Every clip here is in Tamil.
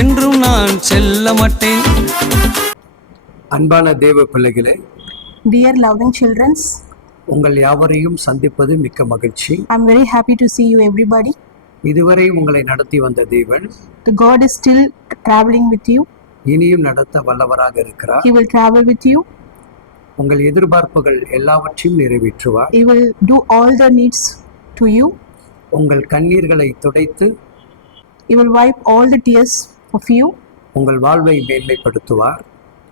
என்றும் நான் செல்ல மாட்டேன். அன்பான தேவ பிள்ளைகளே, Dear loving children, உங்கள் யாவரையும் சந்திப்பது மிக்க மகிழ்ச்சி. I'm very happy to see you everybody. இதுவரை உங்களை நடத்தி வந்த தேவன் The God is still traveling with you. இனியும் நடத்த வல்லவராக இருக்கிறார். He will travel with you. உங்கள் எதிர்பார்ப்புகள் எல்லாவற்றையும் நிறைவேற்றுவார். He will do all the needs to you. உங்கள் கண்ணீர்களை துடைத்து He will wipe all the tears of you. உங்கள் வாழ்வை மேன்மைப்படுத்துவார்.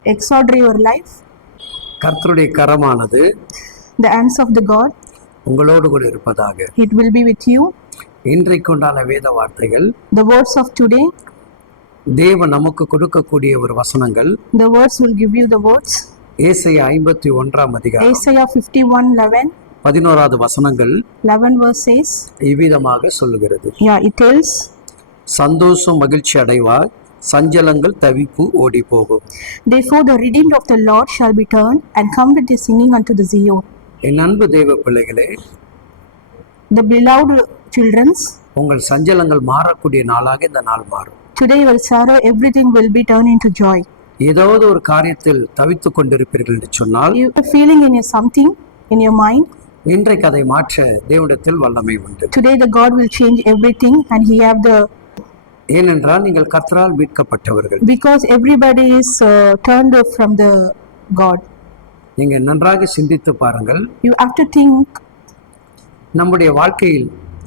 Exalt your life. கர்த்தருடைய கரமானது The hands of the God, உங்களோடு கூட இருப்பதாக. it will be with you. இன்றைக்கு உண்டான வேத வார்த்தைகள், The words of today, தேவன் நமக்கு கொடுக்கக்கூடிய ஒரு வசனங்கள். the words will give you the words. ஏசாயா 51 அதிகாரம் Isaiah 51:11, 11வது வசனங்கள் 11 verse says, இவ்விதமாக சொல்லுகிறது. it tells, சந்தோஷம் மகிழ்ச்சி அடைவார், சஞ்சலங்கள் தவிப்பு ஓடி போகும். Therefore the redeemed of the Lord shall be turned and come with the singing unto the Zion. என் அன்பு தேவ பிள்ளைகளே, The beloved children, உங்கள் சஞ்சலங்கள் மாறக்கூடிய நாளாக இந்த நாள் மாறும். today your sorrow, everything will be turned into joy. ஏதாவது ஒரு காரியத்தில் தவித்துக் கொண்டிருப்பீர்கள் என்று சொன்னால், You are feeling in your something in your mind. இன்றைக்கு அதை மாற்ற தேவனிடத்தில் வல்லமை உண்டு. Today the God will change everything, and He have the, ஏனென்றால் நீங்கள் கர்த்தரால் மீட்கப்பட்டவர்கள். because everybody is turned from the God. நீங்க நன்றாக சிந்தித்து பாருங்கள். You have to think, நம்முடைய வாழ்க்கையில்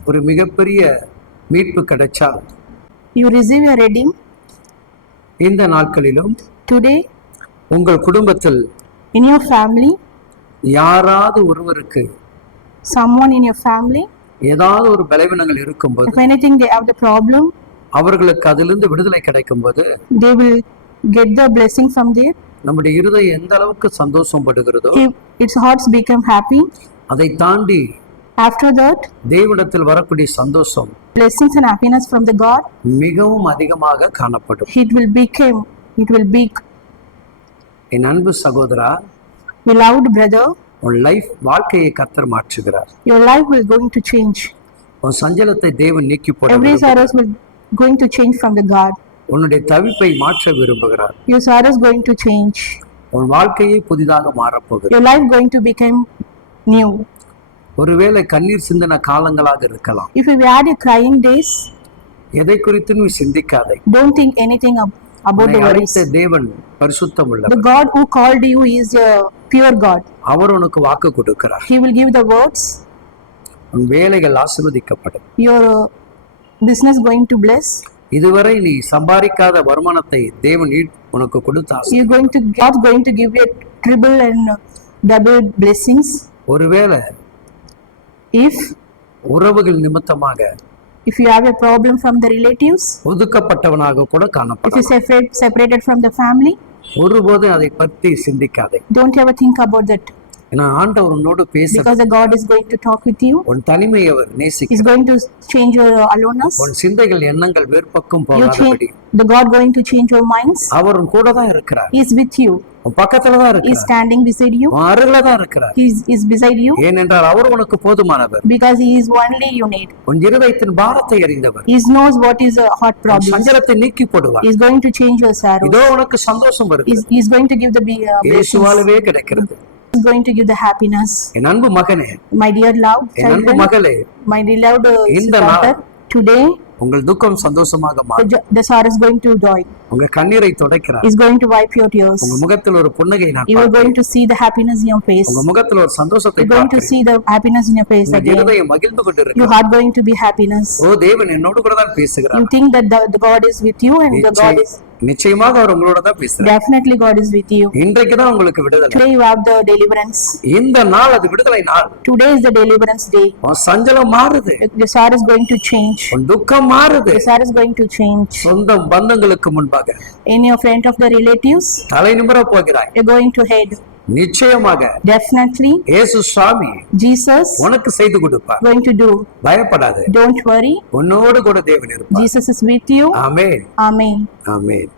ஒரு மிகப்பெரிய மீட்பு கிடைச்சால், you receive a redeem இந்த நாட்களிலும் today உங்கள் குடும்பத்தில் in your family, யாராவது ஒருவருக்கு someone in your family, ஏதாவது ஒரு பலவீனங்கள் இருக்கும்போது, if anything they have the problem, அவர்களுக்கு அதிலிருந்து விடுதலை கிடைக்கும் போது, they will get the blessing from there. நம்முடைய இருதயம் எந்த அளவுக்கு சந்தோஷம் படுகிறதோ, If its hearts become happy, அதை தாண்டி after that தேவனிடத்தில் வரக்கூடிய சந்தோஷம் blessings and happiness from the God, மிகவும் அதிகமாக காணப்படும். it will be. என் அன்பு சகோதரா, Beloved brother, உன் லைஃப் வாழ்க்கையை கர்த்தர் மாற்றுகிறார். your life will going to change. உன் சஞ்சலத்தை தேவன் நீக்கி போட Every sorrows will going to change from the God. உன்னுடைய தவிப்பை மாற்ற விரும்புகிறார். Your sorrows going to change. உன் வாழ்க்கையை புதிதாக மாறப்போகிறது. Your life going to become new. ஒருவேளை கண்ணீர் சிந்தின காலங்களாக இருக்கலாம். If you had a crying days, எதை குறித்து நீ சிந்திக்காதே. don't think anything about the worries. தேவன் பரிசுத்தம் உள்ளவர். The God who called you is a pure God. அவர் உனக்கு வாக்கு கொடுக்கிறார். He will give the words. உன் வேலைகள் ஆசீர்வதிக்கப்படும். Your business going to bless. இதுவரை நீ சம்பாதிக்காத வருமானத்தை தேவன் உனக்கு கொடுத்தார். God going to give you triple and double blessings. ஒருவேளை If உறவுகள் நிமித்தமாக, if you have a problem from the relatives, ஒதுக்கப்பட்டவனாக கூட if you காணப்படலாம். separated from the family, ஒருபோதும் அதை பற்றி சிந்திக்காதே. don't ever think about that, ஏன்னா ஆண்டவர் உன்னோடு பேச, because the God is going to talk with you. உன் தனிமையை அவர் He's நேசிக்கிறார். going to change your aloneness. உன் சிந்தைகள் எண்ணங்கள் வேறுபக்கம் You போகாதபடி the God going to change your minds. அவர் உன் கூட தான் இருக்கிறார். He is with you. உன் பக்கத்துல தான் He is இருக்கிறார். standing beside you. உன் அருகில தான் இருக்கிறார். He is beside you, ஏனென்றால் அவர் உனக்கு போதுமானவர். because He is only you need. உன் இருதயத்தின் பாரத்தை அறிந்தவர். He knows what is a heart உன் problem. சஞ்சலத்தை நீக்கி போடுவார். He is going to change your sorrows. இதோ உனக்கு சந்தோஷம் வருது. He is going to give the blessings. இயேசுவாலவே கிடைக்கிறது. He is going to give the happiness. என் அன்பு மகனே, My dear loved என் அன்பு children, மகளே, my beloved இந்த daughter, நாள் today உங்கள் துக்கம் சந்தோஷமாக மாறும். the sorrow is going to joy. உங்க கண்ணீரை துடைக்கிறார். He is going to wipe your tears. உங்க முகத்தில் ஒரு புன்னகை நான் You are பார்க்கிறேன். going to see the happiness in your face. உங்க முகத்தில் ஒரு சந்தோஷத்தை You are going to பார்க்கிறேன். see the happiness in your face உங்க again. இருதயம் மகிழ்ந்து Your கொண்டிருக்கிறது. heart going to be happiness. ஓ தேவன் என்னோடு கூட தான் பேசுகிறார். You think that the God is with you, and the God is நிச்சயமாக அவர் உங்களோட தான் பேசுறார். definitely God is with you. இன்றைக்கு தான் உங்களுக்கு விடுதலை. Today you have the deliverance. இந்த நாள் அது விடுதலை நாள். Today is the deliverance day. உன் சஞ்சலம் மாறுது. The sorrow is going to change. உன் துக்கம் மாறுது. The sorrow is going to change. சொந்த பந்தங்களுக்கு முன்பாக In your front of the relatives, தலை நிமிர போகிறாய். you're going to head. நிச்சயமாக Definitely இயேசு சுவாமி Jesus உனக்கு செய்து கொடுப்பார். going to do. பயப்படாதே. Don't worry. உன்னோடு கூட தேவன் இருப்பார். Jesus is with you. Amen. Amen. Amen.